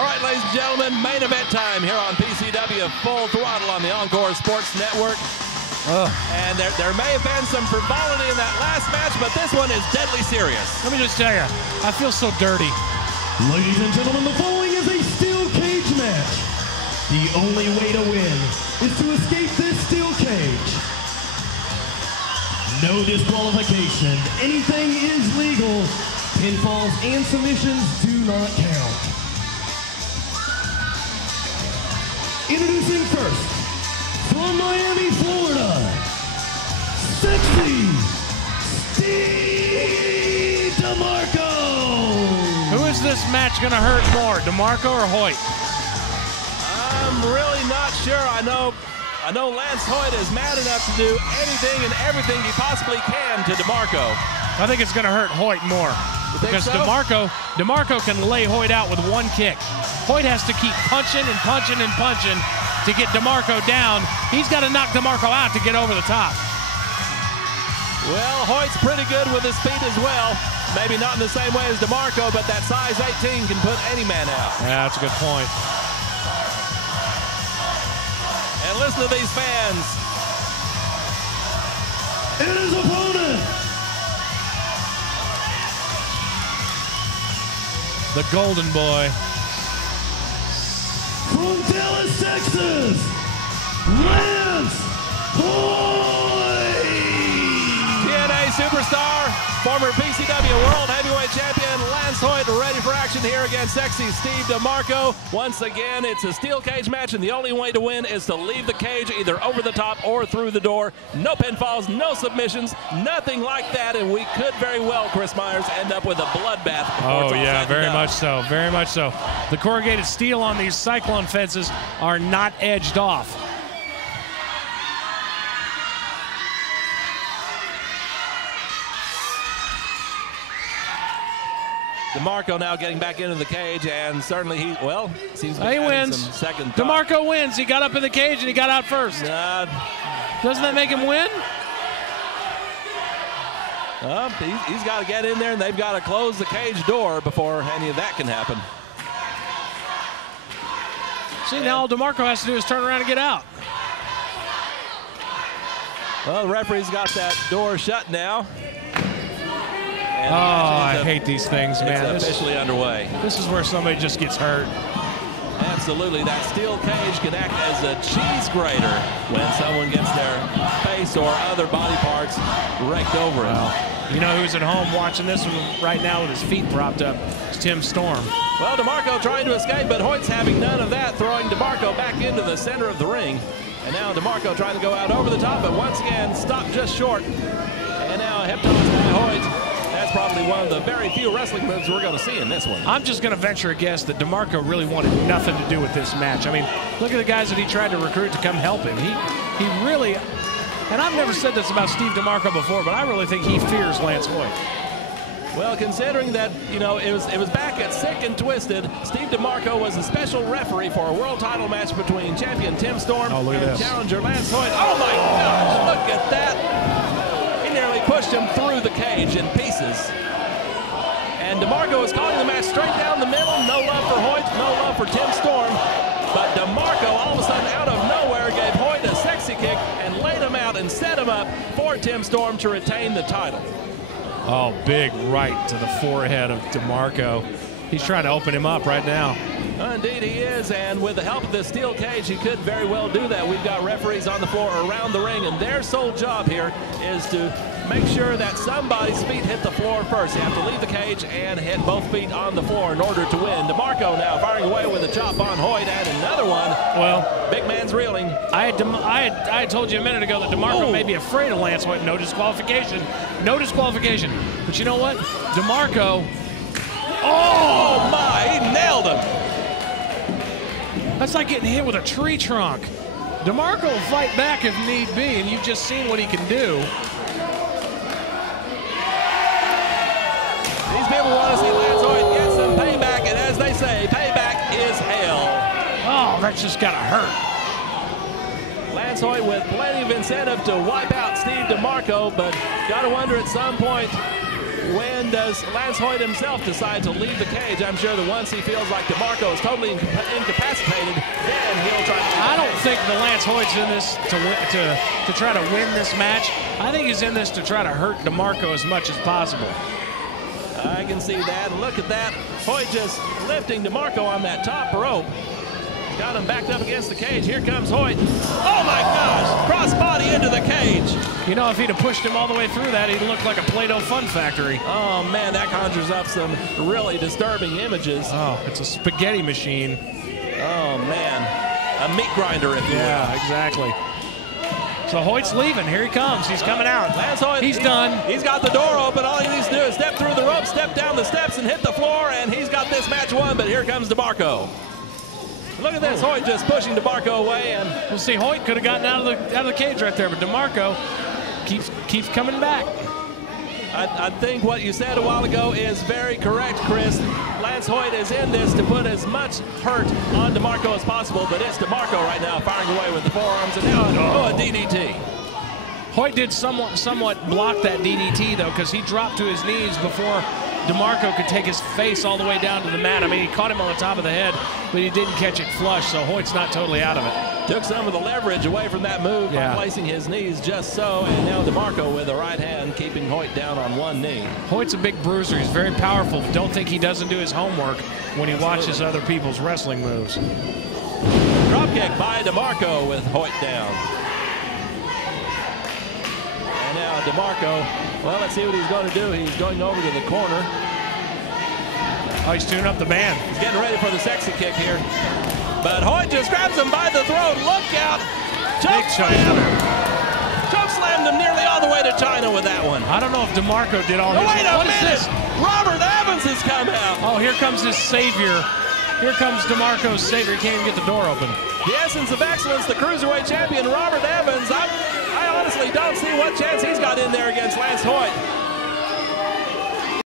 All right, ladies and gentlemen, main event time here on PCW Full Throttle on the Encore Sports Network. And there may have been some frivolity in that last match, but this one is deadly serious. Let me just tell you, I feel so dirty. Ladies and gentlemen, the following is a steel cage match. The only way to win is to escape this steel cage. No disqualification. Anything is legal. Pinfalls and submissions do not count. Introducing first, from Miami, Florida, Sexy Steve Demarco. Who is this match going to hurt more, Demarco or Hoyt? I'm really not sure. I know Lance Hoyt is mad enough to do anything and everything he possibly can to Demarco. I think it's going to hurt Hoyt more. Because so? DeMarco can lay Hoyt out with one kick. Hoyt has to keep punching and punching and punching to get DeMarco down. He's got to knock DeMarco out to get over the top. Well, Hoyt's pretty good with his feet as well. Maybe not in the same way as DeMarco, but that size 18 can put any man out. Yeah, that's a good point. And listen to these fans. And his opponent, the Golden Boy. from Dallas, Texas, Lance Hoyt. TNA superstar, former PCW World Heavyweight Champion Lance Hoyt, ready for action here against Sexy Steve Demarco. Once again, it's a steel cage match, and the only way to win is to leave the cage either over the top or through the door. No pinfalls, no submissions, nothing like that, and we could very well, Chris Myers, end up with a bloodbath. Oh, yeah, very much so, very much so. The corrugated steel on these cyclone fences are not edged off. Demarco now getting back into the cage, and certainly he seems to be He having wins. some second thought. DeMarco wins. He got up in the cage and he got out first. Doesn't that make him win? He's got to get in there, and they've got to close the cage door before any of that can happen. See, now all DeMarco has to do is turn around and get out. Well, the referee's got that door shut now. Oh, I hate these things, man. It's officially underway. This is where somebody just gets hurt. Absolutely. That steel cage can act as a cheese grater when someone gets their face or other body parts wrecked over it. You know who's at home watching this one right now with his feet propped up? It's Tim Storm. Well, Demarco trying to escape, but Hoyt's having none of that, throwing Demarco back into the center of the ring. And now Demarco trying to go out over the top, but once again stopped just short. And now hip toss by Hoyt. That's probably one of the very few wrestling moves we're going to see in this one. I'm just going to venture a guess that DeMarco really wanted nothing to do with this match. I mean, look at the guys that he tried to recruit to come help him. He really, and I've never said this about Steve DeMarco before, but I really think he fears Lance Hoyt. Well, considering that, it was back at Sick and Twisted, Steve DeMarco was a special referee for a world title match between champion Tim Storm and challenger Lance Hoyt. Oh my gosh, look at that. Nearly pushed him through the cage in pieces. And DeMarco is calling the match straight down the middle. No love for Hoyt, no love for Tim Storm. But DeMarco all of a sudden out of nowhere gave Hoyt a sexy kick and laid him out and set him up for Tim Storm to retain the title. Oh, big right to the forehead of DeMarco. He's trying to open him up right now. Indeed he is, and with the help of the steel cage, he could very well do that. We've got referees on the floor around the ring, and their sole job here is to make sure that somebody's feet hit the floor first. You have to leave the cage and hit both feet on the floor in order to win. DeMarco now firing away with a chop on Hoyt, and another one. Well, big man's reeling. I had told you a minute ago that DeMarco may be afraid of Lance Hoyt. No disqualification. No disqualification. But you know what? DeMarco. Oh my, he nailed him. That's like getting hit with a tree trunk. DeMarco will fight back if need be, and you've just seen what he can do. These people want to see Lance Hoyt get some payback, and as they say, payback is hell. Oh, that's just gotta hurt. Lance Hoyt with plenty of incentive to wipe out Steve DeMarco, but gotta wonder at some point when does Lance Hoyt himself decide to leave the cage? I'm sure that once he feels like Demarco is totally incapacitated, then he'll try to... I don't think the Lance Hoyt's in this to try to win this match. I think he's in this to try to hurt Demarco as much as possible. I can see that. Look at that. Hoyt just lifting Demarco on that top rope. Got him backed up against the cage. Here comes Hoyt. Oh my gosh! Cross body into the cage. You know, if he'd have pushed him all the way through that, he'd look like a Play-Doh Fun Factory. Oh man, that conjures up some really disturbing images. Oh, it's a spaghetti machine. Oh man, a meat grinder, if you will. Yeah, exactly. So Hoyt's leaving. Here he comes. He's coming out. Lance Hoyt, he's done. He's got the door open. All he needs to do is step through the rope, step down the steps, and hit the floor, and he's got this match won. But here comes Demarco. Look at this, Hoyt just pushing Demarco away, and we'll see. Hoyt could have gotten out of the cage right there, but Demarco keeps coming back. I think what you said a while ago is very correct, Chris. Lance Hoyt is in this to put as much hurt on Demarco as possible, but it's Demarco right now firing away with the forearms, and now a DDT. Hoyt did somewhat block that DDT, though, because he dropped to his knees before Demarco could take his face all the way down to the mat. I mean, he caught him on the top of the head, but he didn't catch it flush, so Hoyt's not totally out of it. Took some of the leverage away from that move by placing his knees just so, and now Demarco with the right hand keeping Hoyt down on one knee. Hoyt's a big bruiser. He's very powerful, but don't think he doesn't do his homework when he watches other people's wrestling moves. Dropkick by Demarco with Hoyt down. And now Demarco, well, let's see what he's going to do. He's going over to the corner. Oh, he's tuning up the band. He's getting ready for the sexy kick here. But Hoyt just grabs him by the throat. Look out. Choke slam. Choke slammed him nearly all the way to China with that one. I don't know if Demarco did all his... Wait a minute. Robert Evans has come out. Oh, here comes his savior. Here comes Demarco's savior. He can't even get the door open. The essence of excellence, the Cruiserweight champion, Robert Evans. I honestly don't see what chance he's got in there against Lance Hoyt.